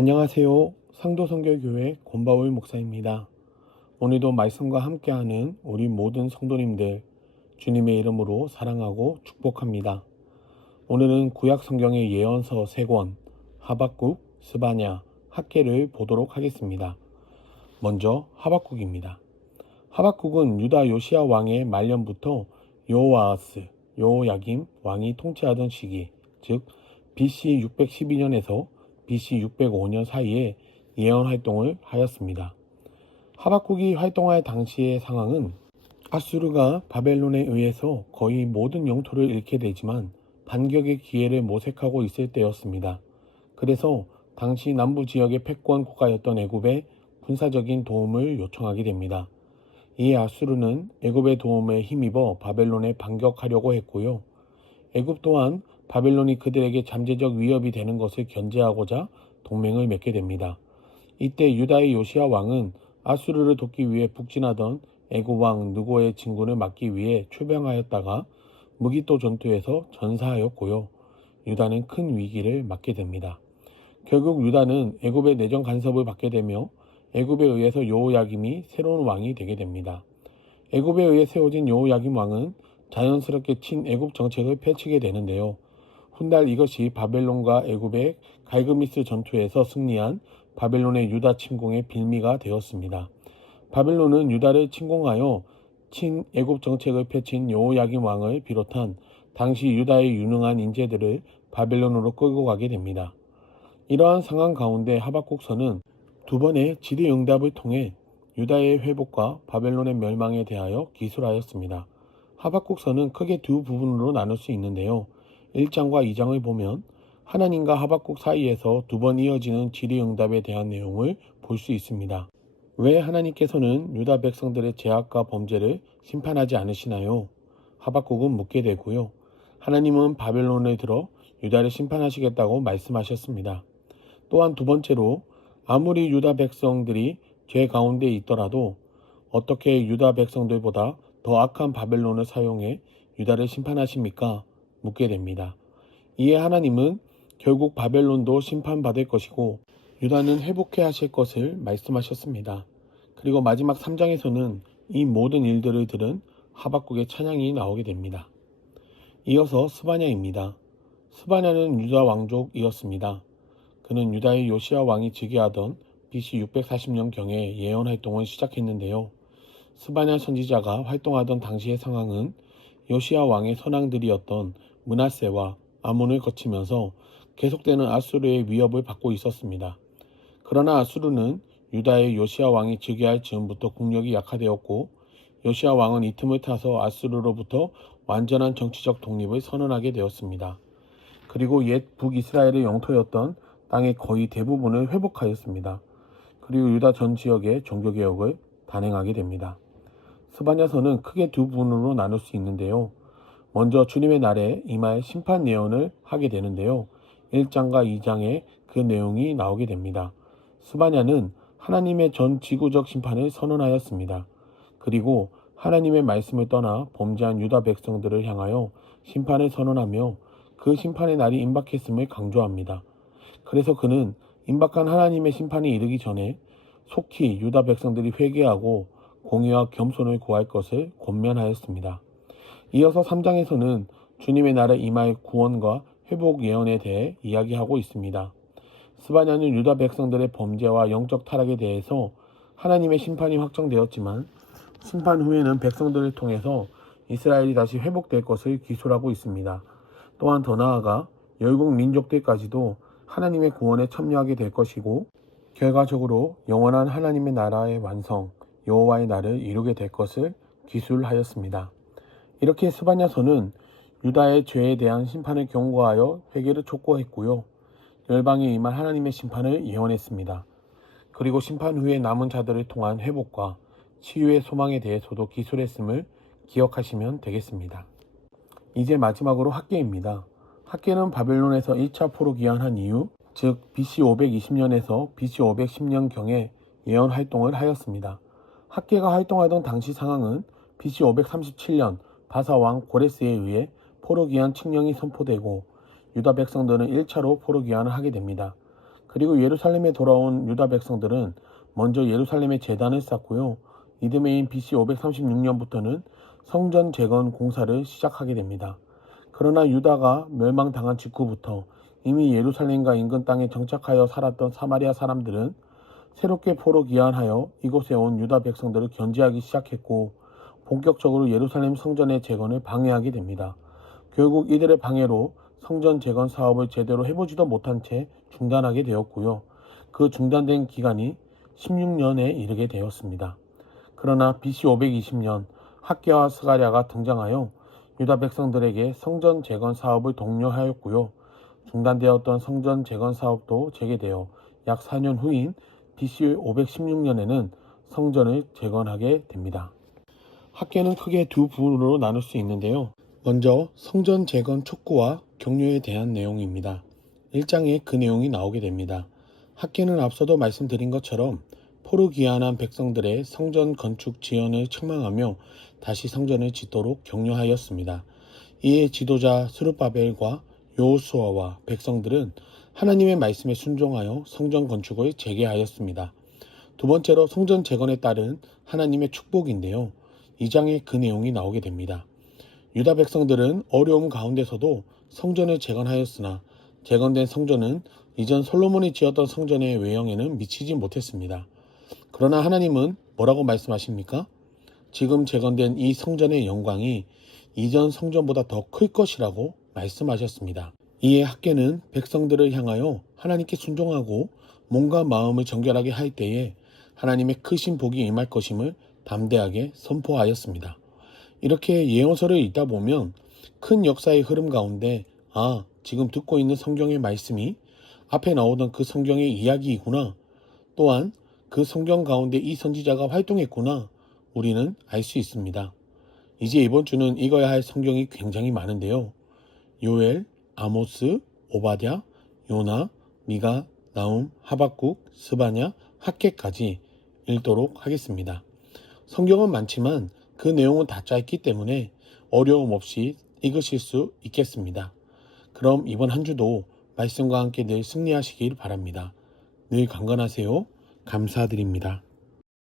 안녕하세요. 상도선교교회 권바울 목사입니다. 오늘도 말씀과 함께하는 우리 모든 성도님들 주님의 이름으로 사랑하고 축복합니다. 오늘은 구약 성경의 예언서 3권 하박국, 스바냐, 학개를 보도록 하겠습니다. 먼저 하박국입니다. 하박국은 유다 요시야 왕의 말년부터 여호아하스, 여호야김 왕이 통치하던 시기, 즉 BC 612년에서 BC 605년 사이에 예언 활동을 하였습니다. 하박국이 활동할 당시의 상황은 아수르가 바벨론에 의해서 거의 모든 영토를 잃게 되지만 반격의 기회를 모색하고 있을 때였습니다. 그래서 당시 남부 지역의 패권 국가였던 애굽에 군사적인 도움을 요청하게 됩니다. 이에 아수르는 애굽의 도움에 힘입어 바벨론에 반격하려고 했고요. 애굽 또한 바벨론이 그들에게 잠재적 위협이 되는 것을 견제하고자 동맹을 맺게 됩니다. 이때 유다의 요시야 왕은 아수르를 돕기 위해 북진하던 애굽 왕 느고의 진군을 막기 위해 출병하였다가 무기또 전투에서 전사하였고요. 유다는 큰 위기를 맞게 됩니다. 결국 유다는 애굽의 내정 간섭을 받게 되며 애굽에 의해서 여호야김이 새로운 왕이 되게 됩니다. 애굽에 의해 세워진 여호야김 왕은 자연스럽게 친애굽 정책을 펼치게 되는데요. 훗날 이것이 바벨론과 애굽의 갈그미스 전투에서 승리한 바벨론의 유다 침공의 빌미가 되었습니다. 바벨론은 유다를 침공하여 친애굽 정책을 펼친 여호야김 왕을 비롯한 당시 유다의 유능한 인재들을 바벨론으로 끌고 가게 됩니다. 이러한 상황 가운데 하박국서는 두 번의 질의응답을 통해 유다의 회복과 바벨론의 멸망에 대하여 기술하였습니다. 하박국서는 크게 두 부분으로 나눌 수 있는데요. 1장과 2장을 보면 하나님과 하박국 사이에서 두 번 이어지는 질의응답에 대한 내용을 볼 수 있습니다. 왜 하나님께서는 유다 백성들의 죄악과 범죄를 심판하지 않으시나요? 하박국은 묻게 되고요. 하나님은 바벨론에 들어 유다를 심판하시겠다고 말씀하셨습니다. 또한 두 번째로 아무리 유다 백성들이 죄 가운데 있더라도 어떻게 유다 백성들보다 더 악한 바벨론을 사용해 유다를 심판하십니까? 묻게 됩니다. 이에 하나님은 결국 바벨론도 심판받을 것이고 유다는 회복해 하실 것을 말씀하셨습니다. 그리고 마지막 3장에서는 이 모든 일들을 들은 하박국의 찬양이 나오게 됩니다. 이어서 스바냐입니다. 스바냐는 유다 왕족이었습니다. 그는 유다의 요시야 왕이 즉위하던 BC 640년경에 예언 활동을 시작했는데요. 스바냐 선지자가 활동하던 당시의 상황은 요시야 왕의 선왕들이었던 므낫세와 아몬을 거치면서 계속되는 아수르의 위협을 받고 있었습니다. 그러나 아수르는 유다의 요시야 왕이 즉위할 즈음부터 국력이 약화되었고 요시야 왕은 이 틈을 타서 아수르로부터 완전한 정치적 독립을 선언하게 되었습니다. 그리고 옛 북이스라엘의 영토였던 땅의 거의 대부분을 회복하였습니다. 그리고 유다 전 지역의 종교개혁을 단행하게 됩니다. 스바냐서는 크게 두 부분으로 나눌 수 있는데요. 먼저 주님의 날에 임할 심판 예언을 하게 되는데요. 1장과 2장에 그 내용이 나오게 됩니다. 스바냐는 하나님의 전 지구적 심판을 선언하였습니다. 그리고 하나님의 말씀을 떠나 범죄한 유다 백성들을 향하여 심판을 선언하며 그 심판의 날이 임박했음을 강조합니다. 그래서 그는 임박한 하나님의 심판이 이르기 전에 속히 유다 백성들이 회개하고 공의와 겸손을 구할 것을 권면하였습니다. 이어서 3장에서는 주님의 나라 임할 구원과 회복 예언에 대해 이야기하고 있습니다. 스바냐는 유다 백성들의 범죄와 영적 타락에 대해서 하나님의 심판이 확정되었지만 심판 후에는 백성들을 통해서 이스라엘이 다시 회복될 것을 기술하고 있습니다. 또한 더 나아가 열국 민족들까지도 하나님의 구원에 참여하게 될 것이고 결과적으로 영원한 하나님의 나라의 완성, 여호와의 날을 이루게 될 것을 기술하였습니다. 이렇게 스바냐서는 유다의 죄에 대한 심판을 경고하여 회개를 촉구했고요. 열방에 임할 하나님의 심판을 예언했습니다. 그리고 심판 후에 남은 자들을 통한 회복과 치유의 소망에 대해서도 기술했음을 기억하시면 되겠습니다. 이제 마지막으로 학개입니다. 학개는 바벨론에서 1차 포로 귀환한 이후 즉 BC 520년에서 BC 510년경에 예언 활동을 하였습니다. 학개가 활동하던 당시 상황은 BC 537년 바사왕 고레스에 의해 포로 귀환 칙령이 선포되고 유다 백성들은 1차로 포로 귀환을 하게 됩니다. 그리고 예루살렘에 돌아온 유다 백성들은 먼저 예루살렘에 제단을 쌓고요. 이듬해인 BC 536년부터는 성전 재건 공사를 시작하게 됩니다. 그러나 유다가 멸망당한 직후부터 이미 예루살렘과 인근 땅에 정착하여 살았던 사마리아 사람들은 새롭게 포로 귀환하여 이곳에 온 유다 백성들을 견제하기 시작했고 본격적으로 예루살렘 성전의 재건을 방해하게 됩니다. 결국 이들의 방해로 성전 재건 사업을 제대로 해보지도 못한 채 중단하게 되었고요. 그 중단된 기간이 16년에 이르게 되었습니다. 그러나 BC 520년 학개와 스가랴가 등장하여 유다 백성들에게 성전 재건 사업을 독려하였고요. 중단되었던 성전 재건 사업도 재개되어 약 4년 후인 BC 516년에는 성전을 재건하게 됩니다. 학개는 크게 두 부분으로 나눌 수 있는데요. 먼저 성전 재건 촉구와 격려에 대한 내용입니다. 1장에 그 내용이 나오게 됩니다. 학개는 앞서도 말씀드린 것처럼 포로 귀환한 백성들의 성전 건축 지연을 책망하며 다시 성전을 짓도록 격려하였습니다. 이에 지도자 스룹바벨과 여호수아와 백성들은 하나님의 말씀에 순종하여 성전 건축을 재개하였습니다. 두 번째로 성전 재건에 따른 하나님의 축복인데요. 2장에 그 내용이 나오게 됩니다. 유다 백성들은 어려움 가운데서도 성전을 재건하였으나 재건된 성전은 이전 솔로몬이 지었던 성전의 외형에는 미치지 못했습니다. 그러나 하나님은 뭐라고 말씀하십니까? 지금 재건된 이 성전의 영광이 이전 성전보다 더 클 것이라고 말씀하셨습니다. 이에 학개는 백성들을 향하여 하나님께 순종하고 몸과 마음을 정결하게 할 때에 하나님의 크신 복이 임할 것임을 담대하게 선포하였습니다. 이렇게 예언서를 읽다 보면 큰 역사의 흐름 가운데 지금 듣고 있는 성경의 말씀이 앞에 나오던 그 성경의 이야기이구나. 또한 그 성경 가운데 이 선지자가 활동했구나. 우리는 알 수 있습니다. 이제 이번 주는 읽어야 할 성경이 굉장히 많은데요. 요엘, 아모스, 오바댜, 요나, 미가, 나움, 하박국, 스바냐, 학개까지 읽도록 하겠습니다. 성경은 많지만 그 내용은 다 짧기 때문에 어려움 없이 읽으실 수 있겠습니다. 그럼 이번 한 주도 말씀과 함께 늘 승리하시길 바랍니다. 늘 강건하세요. 감사드립니다.